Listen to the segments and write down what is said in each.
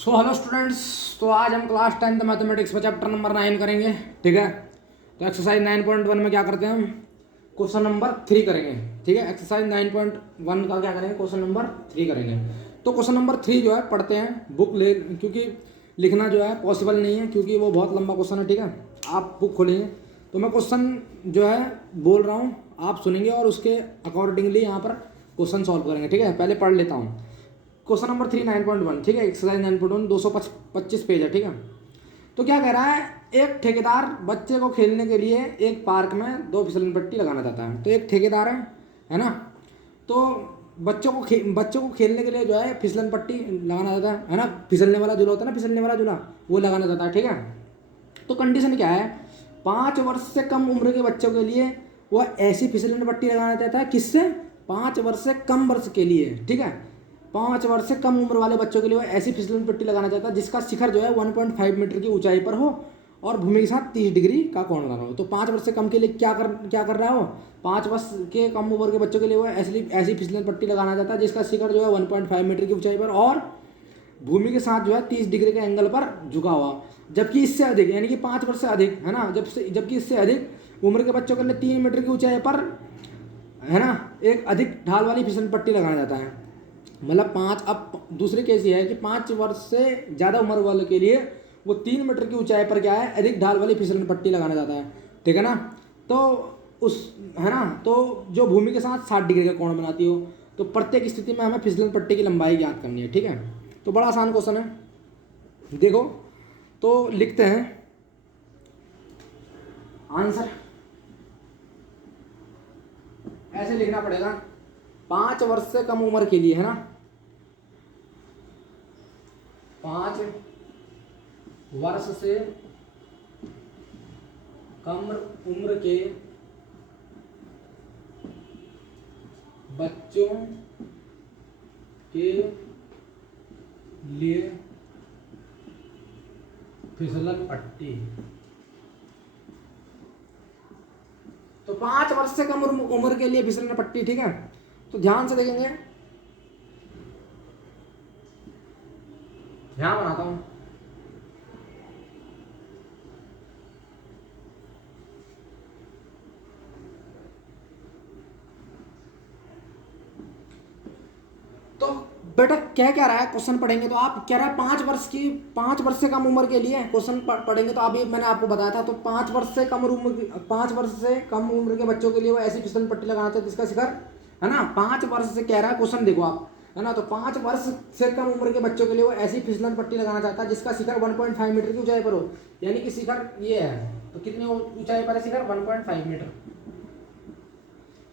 So hello students. तो आज हम क्लास 10th मैथमेटिक्स में चैप्टर नंबर 9 करेंगे। ठीक है, तो एक्सरसाइज 9.1 में क्या करते हैं हम, क्वेश्चन नंबर 3 करेंगे। ठीक है, एक्सरसाइज 9.1 का क्या करेंगे, क्वेश्चन नंबर 3 करेंगे। तो क्वेश्चन नंबर 3 जो है पढ़ते हैं, बुक ले, क्योंकि लिखना जो है पॉसिबल नहीं है क्योंकि वो बहुत लंबा क्वेश्चन है। ठीक है, आप बुक खोलेंगे तो मैं क्वेश्चन जो है बोल रहा हूँ, आप सुनेंगे और उसके अकॉर्डिंगली यहाँ पर क्वेश्चन सॉल्व करेंगे। ठीक है, पहले पढ़ लेता हूँ क्वेश्चन नंबर 3 9.1। ठीक है, एक्सरसाइज 9.1 225 पेज है। ठीक है, तो क्या कह रहा है, एक ठेकेदार बच्चे को खेलने के लिए एक पार्क में 2 फिसलन पट्टी लगाना चाहता है। तो एक ठेकेदार है ना, तो बच्चों को खेलने के लिए जो है फिसलन पट्टी लगाना चाहता है ना, फिसलने वाला झूला होता है ना, फिसलने वाला झूला वो लगाना चाहता है। ठीक है, तो कंडीशन क्या है, 5 वर्ष से कम उम्र के बच्चों के लिए वह ऐसी फिसलन पट्टी लगाना चाहता है, किससे, 5 वर्ष से कम वर्ष के लिए। ठीक है, 5 वर्ष से कम उम्र वाले बच्चों के लिए वह ऐसी फिसलन पट्टी लगाना चाहता है जिसका शिखर जो है 1.5 मीटर की ऊंचाई पर हो और भूमि के साथ 30 डिग्री का कोण बना हो। तो 5 वर्ष से कम के लिए क्या कर रहा हो, 5 वर्ष के कम उम्र के बच्चों के लिए वो ऐसी फिसलन पट्टी लगाना चाहता है जिसका शिखर जो है 1.5 मीटर की ऊंचाई पर और भूमि के साथ जो है 30 डिग्री के एंगल पर झुका हुआ। जबकि इससे अधिक, यानी कि 5 वर्ष से अधिक, है ना, जबकि इससे अधिक उम्र के बच्चों के लिए 3 मीटर की ऊंचाई पर, है ना, एक अधिक ढाल वाली फिसलन पट्टी लगाना जाता है। मतलब 5, अब दूसरी केस ये है कि 5 वर्ष से ज़्यादा उम्र वाले के लिए वो 3 मीटर की ऊंचाई पर क्या है, अधिक ढाल वाली फिसलन पट्टी लगाना जाता है। ठीक है ना, तो उस, है ना, तो जो भूमि के साथ 60 डिग्री का कोण बनाती हो, तो प्रत्येक स्थिति में हमें फिसलन पट्टी की लंबाई ज्ञात करनी है। ठीक है, तो बड़ा आसान क्वेश्चन है, देखो तो लिखते हैं आंसर। ऐसे लिखना पड़ेगा, 5 वर्ष से कम उम्र के लिए, है ना, 5 वर्ष से कम उम्र के बच्चों के लिए फिसलन पट्टी। तो 5 वर्ष से कम उम्र के लिए फिसलन पट्टी। ठीक है, तो ध्यान से देखेंगे, ध्यान बनाता हूं, तो बेटा क्या रहा है, क्वेश्चन पढ़ेंगे तो आप कह रहा है 5 वर्ष से कम उम्र के लिए क्वेश्चन पढ़ेंगे। तो अभी मैंने आपको बताया था, तो 5 वर्ष से कम उम्र 5 वर्ष से कम उम्र के बच्चों के लिए वो ऐसी फिसलन पट्टी लगाना चाहिए जिसका शिखर, है ना, 5 वर्ष से कह रहा है क्वेश्चन, देखो आप, है ना, तो 5 वर्ष से कम उम्र के बच्चों के लिए वो ऐसी फिसलन पट्टी लगाना चाहता है जिसका शिखर 1.5 मीटर की ऊंचाई पर हो। यानी कि शिखर ये है, तो कितनी ऊंचाई पर है शिखर, 1.5 मीटर,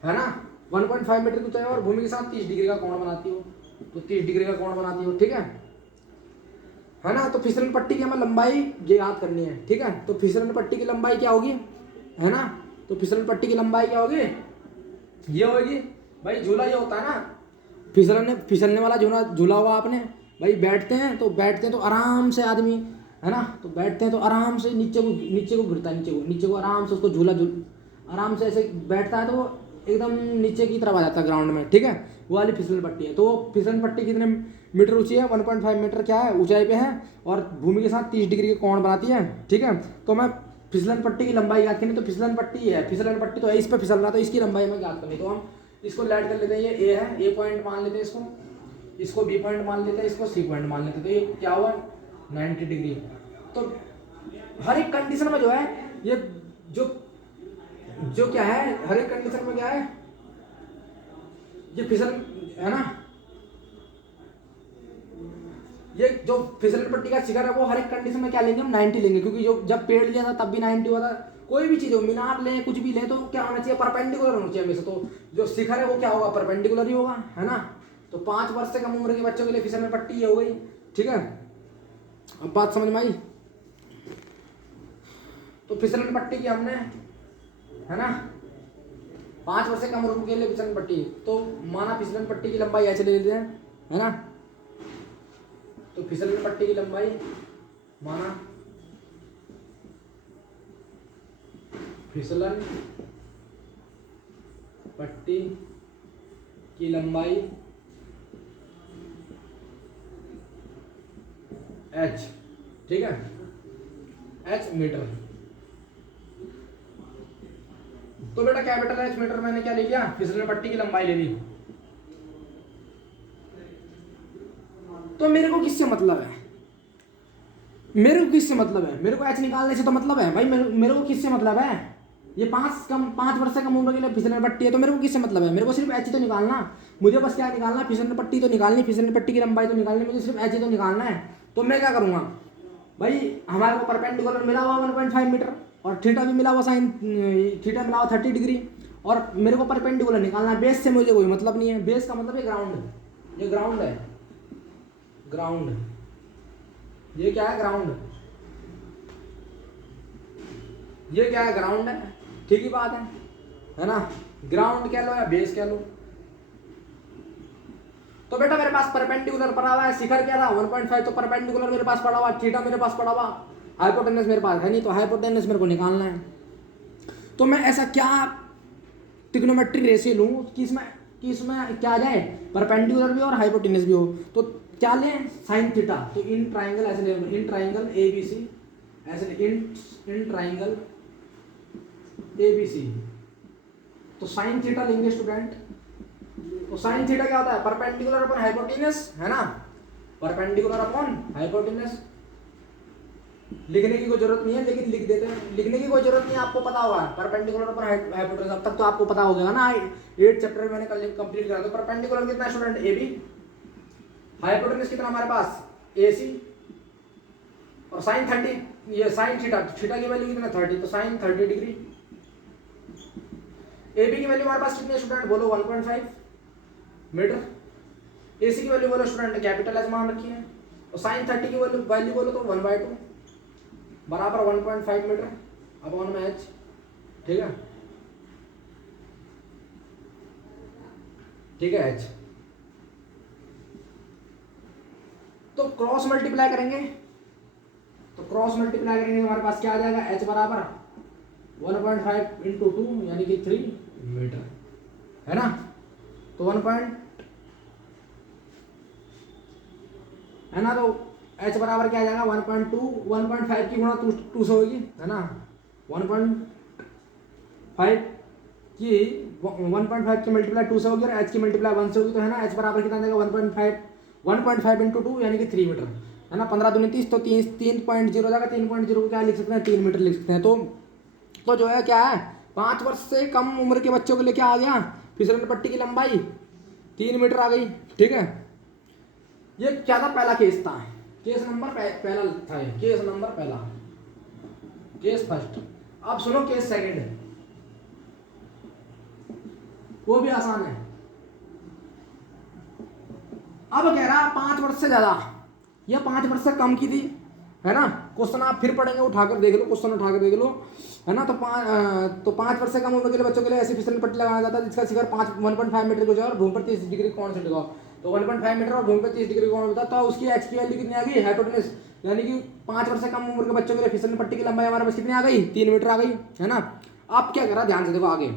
है ना, 1.5 मीटर की ऊंचाई और भूमि के साथ 30 डिग्री का कोण बनाती हो, तो 30 डिग्री का कोण बनाती हो। ठीक है ना, तो फिसलन पट्टी की हमें लंबाई ज्ञात करनी है। ठीक है, तो फिसलन पट्टी की लंबाई क्या होगी, है ना, तो फिसलन पट्टी की लंबाई क्या होगी, ये होगी भाई, झूला ये होता है ना, फिसलने वाला झूला हुआ आपने, भाई बैठते हैं तो आराम से आदमी, है ना, तो बैठते हैं तो आराम से नीचे को गिरता है, नीचे को आराम से उसको आराम से ऐसे बैठता है तो वो एकदम नीचे की तरफ आ जाता है ग्राउंड में। ठीक है, वो वाली फिसल पट्टी है। तो वो फिसल पट्टी कितने मीटर ऊंची है, 1.5 मीटर क्या है ऊंचाई पे है और भूमि के साथ 30 डिग्री के कोण बनाती है। ठीक है, तो मैं फिसलन पट्टी की लंबाई ज्ञात करनी, तो फिसलन पट्टी है, फिसलन पट्टी तो है, इस पर फिसल रहा, तो इसकी लंबाई हमें ज्ञात करनी। तो हम इसको लेट कर लेते हैं, ये ए है, ए पॉइंट मान लेते हैं इसको बी पॉइंट मान लेते हैं, इसको सी पॉइंट मान लेते हैं। तो ये क्या हुआ, 90 डिग्री। तो हर एक कंडीशन में जो है ये जो क्या है, हर एक कंडीशन में क्या है, ये फिसल, है ना, ये जो फिसलन पट्टी का शिखर है वो हर एक कंडीशन में क्या लेंगे, हम 90 लेंगे, क्योंकि जो जब पेड़ लिया था तब भी 90 हुआ था। कोई भी चीज हो, मीनार ले, कुछ भी ले, तो क्या होना चाहिए, परपेंडिकुलर होना चाहिए हमेशा। तो जो शिखर है वो क्या होगा, परपेंडिकुलर ही होगा, है ना। तो 5 वर्ष से कम उम्र के बच्चों के लिए फिसलन पट्टी ये हो गई। ठीक है, अब बात समझ में आई। तो फिसलन पट्टी की हमने, है ना, 5 वर्ष से कम उम्र के लिए फिसलन पट्टी, तो माना फिसलन पट्टी की लंबाई ऐसे ले लेते हैं, है ना, तो फिसलन पट्टी की लंबाई माना, फिसलन पट्टी की लंबाई एच, ठीक है, एच मीटर। तो बेटा कैपिटल एच मीटर मैंने क्या ले लिया, फिसलन पट्टी की लंबाई ले ली। तो मेरे को किससे मतलब है, मेरे को किससे मतलब है, मेरे को एच निकालने से तो मतलब है भाई, मेरे को किससे मतलब है, ये 5 वर्ष से कम उम्र के लिए फिसलन पट्टी है, तो मेरे को किससे मतलब है, मेरे को सिर्फ एच ही तो निकालना, मुझे बस क्या निकालना, फिसलन पट्टी तो निकालनी, फिसलन पट्टी की लंबाई तो निकालनी, मुझे सिर्फ एच ही तो निकालना है। तो मैं क्या करूँगा भाई, हमारे को परपेंडिकुलर मिला हुआ 1.5 मीटर और थीटा भी मिला हुआ साइन, थीटा मिला हुआ 30 डिग्री, और मेरे को परपेंडिकुलर निकालना है, बेस से मुझे कोई मतलब नहीं है, बेस का मतलब है ग्राउंड, ये ग्राउंड है, ग्राउंड, ये क्या है ग्राउंड, ये क्या है ग्राउंड है, ठीक ही बात है ना, ग्राउंड कह लो या बेस कह लो। तो बेटा मेरे पास परपेंडिकुलर पड़ा हुआ है, शिखर क्या था 1.5, तो परपेंडिकुलर मेरे पास पड़ा हुआ, थीटा मेरे पास पड़ा हुआ, हाइपोटेनस मेरे पास है नहीं, तो हाइपोटेनस मेरे को निकालना है। तो मैं ऐसा क्या ट्रिग्नोमेट्री रेशियो लूँ कि इसमें क्या आ जाए, परपेंडिकुलर भी और हाइपोटेनस भी हो, तो क्या लें, साइन थीटा, तो इन ट्राइंगल ऐसे ले, in triangle A B C, ऐसे in triangle A B C, तो साइन थीटा लेंगे स्टूडेंट। तो साइन थीटा क्या होता है, परपेंडिकुलर अपॉन हाइपोटेनस, है ना, परपेंडिकुलर अपॉन हाइपोटेनस। लिखने की कोई जरूरत नहीं है, लेकिन लिख देते हैं, लिखने की कोई जरूरत नहीं है, आपको पता होगा परपेंडिकुलर अपॉन हाइपोटेनस, अब तक तो आपको पता हो गया ना, 8 चैप्टर मैंने कल कंप्लीट करा। तो परपेंडिकुलर कितना है स्टूडेंट, ए बी, हाइपोटेनस कितना हमारे पास ए सी, और साइन 30, ये साइन थीटा, थीटा की वैल्यू कितना 30, तो साइन 30 डिग्री। ए बी की वैल्यू हमारे पास कितनी है स्टूडेंट, बोलो 1.5 मीटर, ए सी की वैल्यू बोलो स्टूडेंट, कैपिटल एच मान रखी है, और साइन 30 की वैल्यू बोलो तो 1/2 बराबर 1.5 मीटर अपॉन में एच, ठीक है, ठीक है एच। तो क्रॉस मल्टीप्लाई करेंगे, तो क्रॉस मल्टीप्लाई करेंगे हमारे पास क्या आ जाएगा, एच बराबर 1.5 इंटू 2 यानी कि 3 मीटर, है ना। तो 1 है ना, तो एच बराबर क्या आ जाएगा 1.2, 1.5 की गुणा 2 से होगी, है ना, 1.5 की 1.5 की मल्टीप्लाई 2 से होगी और एच की मल्टीप्लाई 1 से होगी, तो है ना एच बराबर कितना आ जाएगा 1.5 इंटू 2 यानी कि 3 मीटर, है ना, 15 दूनी 30, तो 3.0 जाएगा, 3.0 को क्या लिख सकते हैं, 3 मीटर लिख सकते हैं। तो जो है क्या है, 5 वर्ष से कम उम्र के बच्चों के लिए क्या आ गया, फिसलन पट्टी की लंबाई 3 मीटर आ गई, ठीक है। ये क्या था, पहला केस था, केस नंबर पहला था, केस नंबर पहला, केस फर्स्ट। अब सुनो केस सेकंड, वो भी आसान है। अब कह रहा 5 वर्ष से ज्यादा या 5 वर्ष से कम की थी, है ना, क्वेश्चन आप फिर पढ़ेंगे, उठाकर देख लो, क्वेश्चन उठाकर देख लो, है ना। तो 5 वर्ष से कम उम्र के लिए बच्चों के लिए ऐसी फिसलन पट्टी लगाया जाता है जिसका शिखर 1.5 मीटर की और भूमि पर 30 डिग्री कोण से टिका। तो 1.5 मीटर और भूमि पर 30 डिग्री कोण होता है, तो उसकी एच की वैल्यू कितनी आ गई, हाइपोटेनस, यानी कि 5 वर्ष से कम उम्र के बच्चों के लिए फिसलन पट्टी की लंबाई हमारे पास कितनी आ गई, 3 मीटर आ गई, है ना। आप क्या करा, ध्यान से देखो, आगे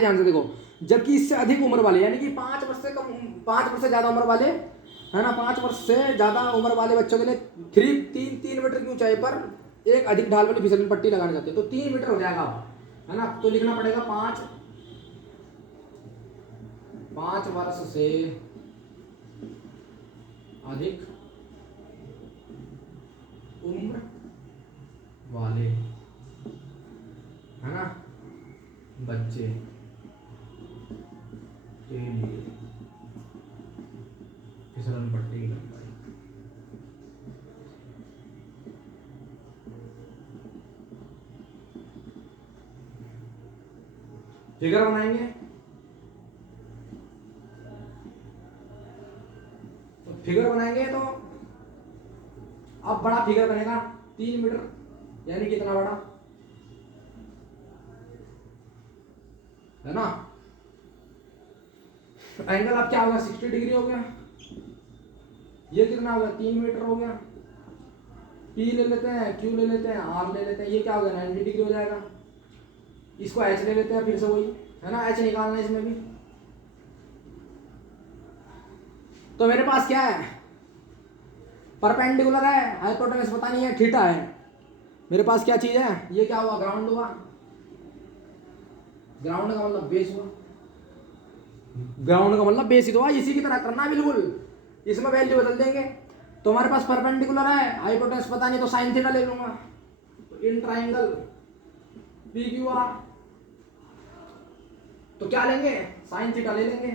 ध्यान से देखो, जबकि इससे अधिक उम्र वाले यानी कि 5 वर्ष से कम, 5 वर्ष से ज्यादा उम्र वाले, है ना, 5 वर्ष से ज्यादा उम्र वाले बच्चों के लिए 3 मीटर की ऊंचाई पर एक अधिक ढाल वाली फिसलन पट्टी लगाने जाते हैं, तो 3 मीटर हो जाएगा, है ना। तो लिखना पड़ेगा 5 वर्ष से अधिक उम्र वाले, है ना, बच्चे के लिए फिसलन पट्टी की लंबाई, फिगर बनाएंगे, तो फिगर बनाएंगे तो अब बड़ा फिगर बनेगा 3 मीटर, यानी कितना बड़ा, है ना। एंगल अब क्या होगा, 60 डिग्री हो गया, ये कितना होगा 3 मीटर हो गया, पी ले लेते हैं, क्यू ले लेते हैं, आर ले लेते हैं, ये क्या होगा 90 डिग्री हो जाएगा, इसको एच ले लेते हैं फिर से वही, है ना, एच निकालना है इसमें भी। तो मेरे पास क्या है, परपेंडिकुलर है, हाइपोटेनस पता नहीं है, थीटा है। मेरे पास क्या चीज है, ये क्या हुआ, ग्राउंड हुआ। ग्राउंड का मतलब बेस हुआ, ग्राउंड का मतलब बेस ही तो हुआ। इसी की तरह करना बिल्कुल, इसमें वैल्यू बदल देंगे। तो हमारे पास परपेंडिकुलर है, हाइपोटेनस पता नहीं, तो साइन थीटा ले लूंगा। तो in triangle P Q R, तो क्या लेंगे, साइन थीटा ले लेंगे।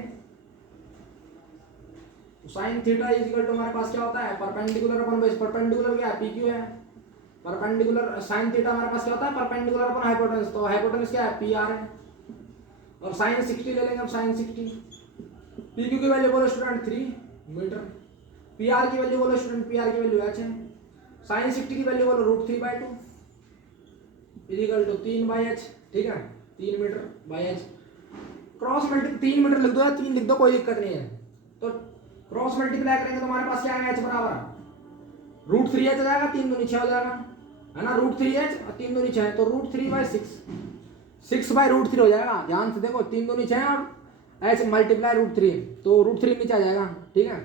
तो sine theta is equal to हमारे पास क्या होता है, परपेंडिकुलर अपन बेस, परपेंडिकुलर क्या है, पी क्यू है। परपेंडिकुलर साइन थीटा हमारे पास क्या होता है, परपेंडिकुलर अपन हाइपोटेनस, तो हाइपोटेनस क्या है, पी आर है। और साइन 60 ले लेंगे, अब साइन 60। पी क्यू की वैल्यू बोलो स्टूडेंट 3 मीटर, पी आर की वैल्यू बोलो स्टूडेंट, पी आर की वैल्यू h है। साइन 60 की वैल्यू बोलो √3/2 इक्वल टू 3/h, ठीक है, 3 metre by h। Cross multi 3 metre लिख दो या 3 लिख दो, कोई दिक्कत नहीं है। तो क्रॉस मल्टीप्लाई करेंगे तो हमारे पास क्या आएगा, h बराबर √3h आ जाएगा, 3 दूनी 6 हो जाएगा, है ना। √3h और 3 दूनी 6 है, तो √3/6, 6/√3 हो जाएगा। ध्यान से देखो, 3 दूनी 6 और h मल्टीप्लाई √3, तो √3 नीचे आ जाएगा, ठीक है।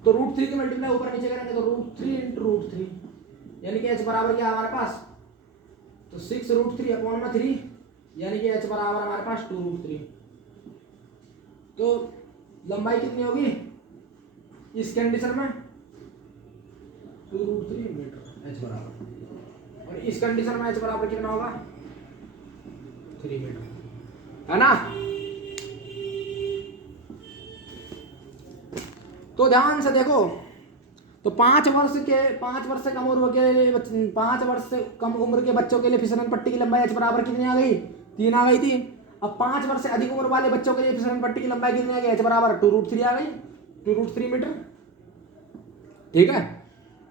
तो √3 की मल्टीप्लाई ऊपर नीचे करेंगे तो √3 × √3, यानी कि h बराबर क्या है हमारे पास, तो 6√3/3, यानी कि h बराबर हमारे पास 2√3। तो लंबाई कितनी होगी इस कंडीशन में, 2√3 मीटर h बराबर, और इस कंडीशन में h बराबर कितना होगा, 3 मीटर, है ना। तो ध्यान से देखो, तो 5 वर्ष से कम उम्र के 5 वर्ष से कम उम्र के बच्चों के लिए फिसलन पट्टी की लंबाई h बराबर कितनी आ गई, 3 आ गई थी। अब 5 वर्ष से अधिक उम्र वाले बच्चों के लिए फिसलन पट्टी की लंबाई कितनी आ गई, h बराबर 2√3 आ गई, 2√3 मीटर, ठीक है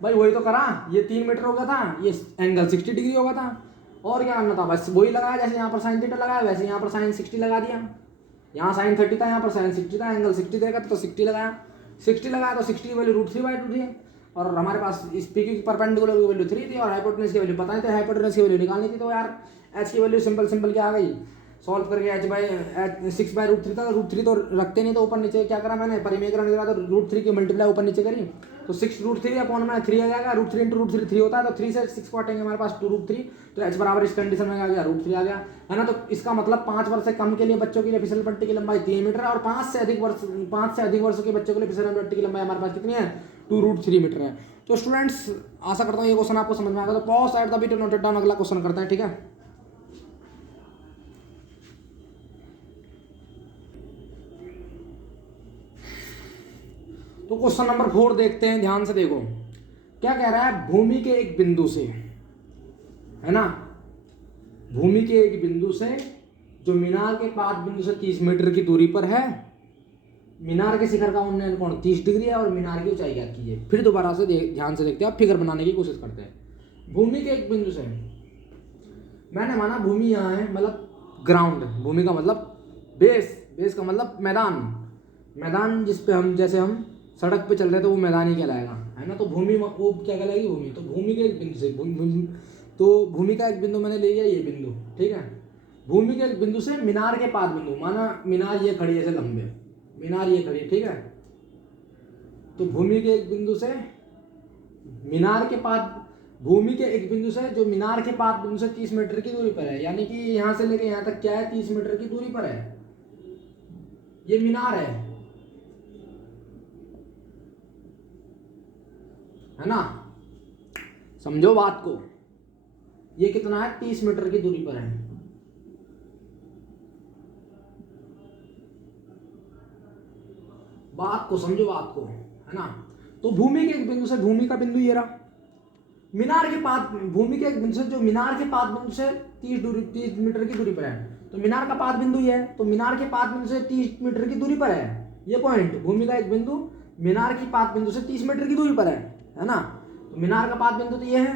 भाई। वही तो करा, ये 3 मीटर हो गया था, ये एंगल 60 डिग्री हो गया था, और क्या करना था, बस वही लगाया, जैसे यहाँ पर साइन थीटा लगाया वैसे यहाँ पर साइन 60 लगा दिया। यहाँ साइन 30 था, यहाँ पर साइन 60 था, एंगल 60 देगा तो 60 लगाया, 60 लगाया तो 60 की वैल्यू √3/2 थी, और हमारे पास इस पी की परपेंडिकुलर की वैल्यू 3 थी, और हाइपोटेनस की वैल्यू पता नहीं थी, हाइपोटेनस की वैल्यू निकालनी थी। तो यार h की वैल्यू सिंपल क्या आ गई, सॉल्व करके h/6/√3 था, √3 तो रखते नहीं, तो ऊपर नीचे क्या करा मैंने, परिमेय निकाला, तो √3 की मल्टीप्लाई ऊपर नीचे करी, तो 6√3/3 आ जाएगा, √3 × √3 3 होता है, तो 3 से 6 को हटेंगे हमारे पास 2√3, तो h बराबर इस कंडीशन में आ गया √3 आ गया, है ना। तो इसका मतलब 5 वर्ष से कम के लिए बच्चों के लिए फिसल पट्टी की लंबाई 3 मीटर है, और 5 से अधिक वर्षों के बच्चों के लिए फिसल पट्टी की लंबाई हमारे पास कितनी है, 2√3 मीटर है। तो स्टूडेंट्स आशा करता हूँ ये क्वेश्चन आपको समझ में आएगा। तो pause at the video, note it down, अगला क्वेश्चन करते हैं, ठीक है। तो क्वेश्चन नंबर 4 देखते हैं, ध्यान से देखो क्या कह रहा है, भूमि के एक बिंदु से, है ना, भूमि के एक बिंदु से जो मीनार के पाद बिंदु से 30 मीटर की दूरी पर है, मीनार के शिखर का उन्नयन कोण 30 डिग्री है, और मीनार की ऊंचाई ज्ञात कीजिए। फिर दोबारा से ध्यान से देखते हैं, आप फिगर बनाने की कोशिश करते हैं। भूमि के एक बिंदु से, मैंने माना भूमि यहाँ है, मतलब ग्राउंड, भूमि का मतलब बेस का मतलब मैदान जिस पे हम, जैसे हम सड़क पे चल रहे हैं तो वो मैदान ही कहलाएगा, है ना। तो भूमि वो क्या कहलाएगी, भूमि। तो भूमि के एक बिंदु से, तो भूमि का एक बिंदु मैंने ले लिया, ये बिंदु, ठीक है। भूमि के एक बिंदु से मीनार के पाद बिंदु, माना मीनार ये खड़ी है, ऐसे लंबे मीनार ये खड़ी है, ठीक है। तो भूमि के एक बिंदु से मीनार के पाद, भूमि के एक बिंदु से जो मीनार के पाद बिंदु से 30 मीटर की दूरी पर है, यानी कि यहाँ से लेके यहाँ तक क्या है, 30 मीटर की दूरी पर है, ये मीनार है ना। समझो बात को, ये कितना है, 30 मीटर की दूरी पर है। बात को समझो, बात को, है ना। तो भूमि के एक बिंदु से, भूमि का बिंदु ये रहा, मीनार के पाद, भूमि के एक बिंदु से जो मीनार के पाद बिंदु से 30 मीटर की दूरी पर है, तो मीनार का पाद बिंदु ये है, तो मीनार के पाद बिंदु से 30 मीटर की दूरी पर है ये पॉइंट। भूमि का एक बिंदु मीनार की पाद बिंदु से 30 मीटर की दूरी पर है ना। तो मीनार का पाद बिंदु तो ये है,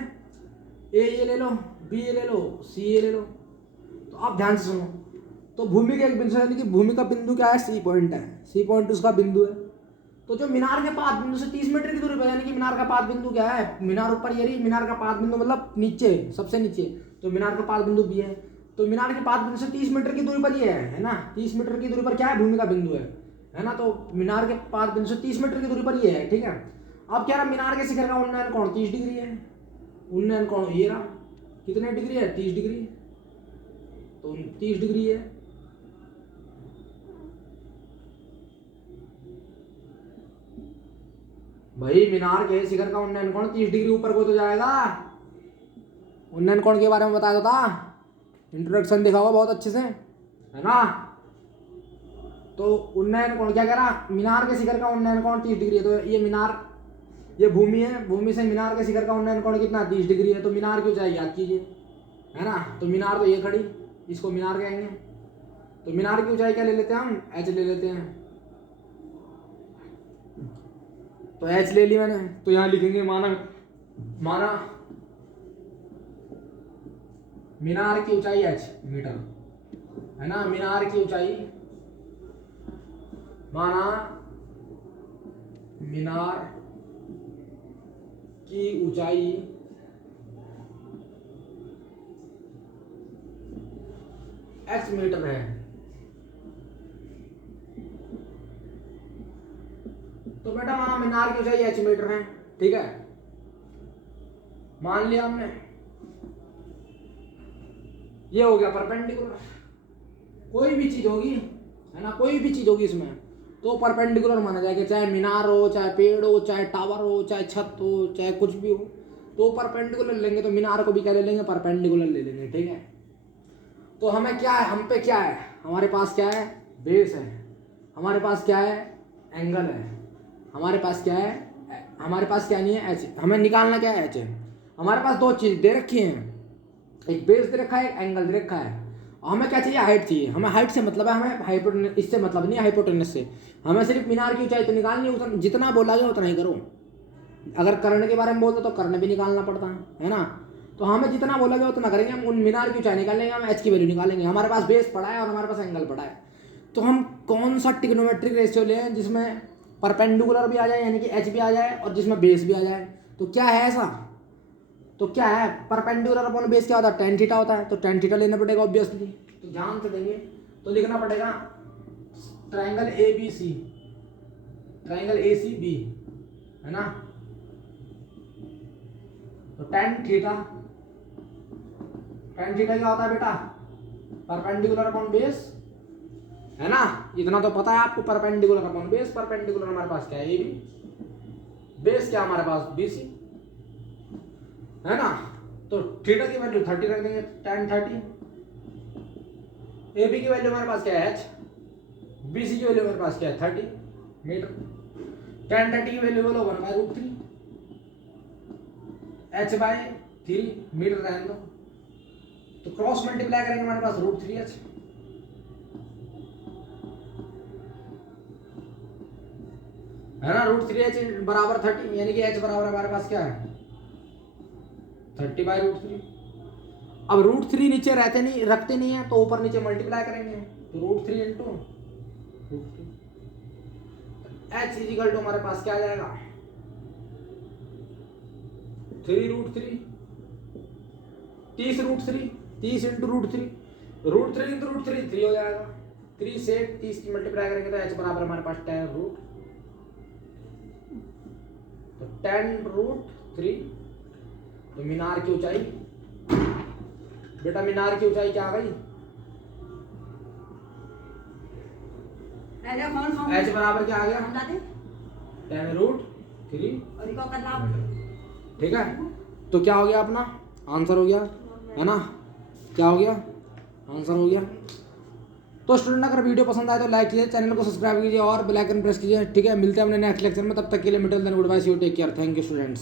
ए ये ले लो, बी ये ले लो, सी ये ले लो। तो आप ध्यान से सुनो, तो भूमि के एक बिंदु से, यानी कि भूमि का बिंदु क्या है, सी पॉइंट है, सी पॉइंट उसका बिंदु है। तो जो मीनार के पाद बिंदु से 30 मीटर की दूरी पर, यानी कि मीनार का पाद बिंदु क्या है, मीनार ऊपर ये रही, मीनार का पाद बिंदु मतलब नीचे, सबसे नीचे, तो मीनार का पाद बिंदु बी है। तो मीनार के पाद बिंदु से 30 मीटर की दूरी पर ये है ना, 30 मीटर की दूरी पर क्या है, भूमि का बिंदु है ना। तो मीनार के पाद बिंदु से 30 मीटर की दूरी पर ये है, ठीक है। अब कह रहा मीनार के शिखर का उन्नयन कोण 30 डिग्री है। उन्नयन कोण ये रहा, कितने डिग्री है 30 डिग्री, तो 30 डिग्री है। भाई मीनार के शिखर का उन्नयन कोण 30 डिग्री ऊपर को तो जाएगा। उन्नयन कोण के बारे में बताया था, इंट्रोडक्शन देखा होगा बहुत अच्छे से, है ना। तो उन्नयन कोण क्या कह रहा, मीनार के शिखर का उन्नयन कोण 30 डिग्री है। तो ये मीनार, ये भूमि है, भूमि से मीनार के शिखर का उन्नयन कोण कितना 30 डिग्री है। तो मीनार की ऊंचाई याद कीजिए, है ना। तो मीनार तो ये खड़ी, इसको मीनार कहेंगे। तो मीनार की ऊंचाई क्या ले लेते हैं हम, h ले लेते हैं। तो h ले ली मैंने, तो यहाँ लिखेंगे माना मीनार की ऊंचाई h मीटर, है ना। मीनार की ऊंचाई माना मीनार की ऊंचाई x मीटर है। तो बेटा माना मीनार की ऊंचाई h मीटर है, ठीक है। मान लिया हमने, ये हो गया परपेंडिकुलर। कोई भी चीज होगी, है ना, कोई भी चीज होगी इसमें तो परपेंडिकुलर माना जाएगा, चाहे मीनार हो, चाहे पेड़ हो, चाहे टावर हो, चाहे छत हो, चाहे कुछ भी हो, तो परपेंडिकुलर लेंगे। तो मीनार को भी क्या ले लेंगे, परपेंडिकुलर ले लेंगे, ठीक है। तो हमें क्या है, हम पे क्या है, हमारे पास क्या है, बेस है, हमारे पास क्या है, एंगल है, हमारे पास क्या है, हमारे पास क्या नहीं है, एच। हमें निकालना क्या है, एच है। हमारे पास दो चीज दे रखी हैं, एक बेस दे रखा है, एक एंगल दे रखा है। हमें क्या चाहिए, हाइट चाहिए। हमें हाइट से मतलब है, हमें हाइपोटेनस, इससे मतलब नहीं हाइपोटेनस से। हमें सिर्फ मीनार की ऊंचाई तो निकालनी है, जितना बोला गया उतना ही करो। अगर कर्ण के बारे में बोलते तो कर्ण भी निकालना पड़ता है ना। तो हमें जितना बोला गया उतना करेंगे। हम उन मीनार की ऊंचाई निकालेंगे, हम एच की वैल्यू निकालेंगे। हमारे पास बेस पड़ा है और हमारे पास एंगल पड़ा है। तो हम कौन सा ट्रिग्नोमेट्रिक रेशियो लें जिसमें परपेंडिकुलर भी आ जाए, यानी कि एच भी आ जाए, और जिसमें बेस भी आ जाए। तो क्या है ऐसा, तो क्या है, परपेंडिकुलर अपॉन बेस क्या होता है, tan थीटा होता है। तो tan थीटा लेना पड़ेगा ऑब्वियसली। तो ध्यान से देंगे तो लिखना पड़ेगा ट्रायंगल ABC, ट्रायंगल ACB, है ना। तो tan थीटा क्या होता है बेटा, परपेंडिकुलर अपॉन बेस, है ना। इतना तो पता है आपको, परपेंडिकुलर अपॉन बेस। परपेंडिकुलर हमारे पास क्या है, AB, बेस क्या हमारे पास BC, है ना। तो थीटा की वैल्यू 30 रख देंगे, tan 30। AB की वैल्यू हमारे पास क्या है, h। BC की वैल्यू हमारे पास क्या है, 30 मीटर। tan 30 की वैल्यू बोलो 1/√3, h/3 मीटर रहने दो। तो क्रॉस मल्टीप्लाई करेंगे, हमारे पास √3h, है ना। √3h बराबर 30, यानी कि h बराबर हमारे पास क्या है, 30/√3। अब √3 नीचे रखते नहीं है, तो ऊपर नीचे मल्टीप्लाई करेंगे। तो √3 इंटू √3, h इजिकल टू हमारे पास क्या आ जाएगा, 3√3, 30√3, 30 इंटू √3, √3 इंटू √3 3 हो जाएगा। 3 से 30 की मल्टीप्लाई करेंगे तो h बराबर हमारे पास tan√, तो tan√3। तो मीनार की ऊंचाई, बेटा मीनार की ऊंचाई क्या आ गई, h बराबर क्या आ गया, tan√3। ठीक है, तो क्या हो गया अपना आंसर, हो गया, है ना। क्या हो गया, आंसर हो गया। तो स्टूडेंट अगर वीडियो पसंद आए तो लाइक कीजिए, चैनल को सब्सक्राइब कीजिए और बेल आइकन प्रेस कीजिए, ठीक है। मिलते हैं अपने नेक्स्ट लेक्चर में, तब तक के लिए मिटल then good bye, see you, take care, thank you students.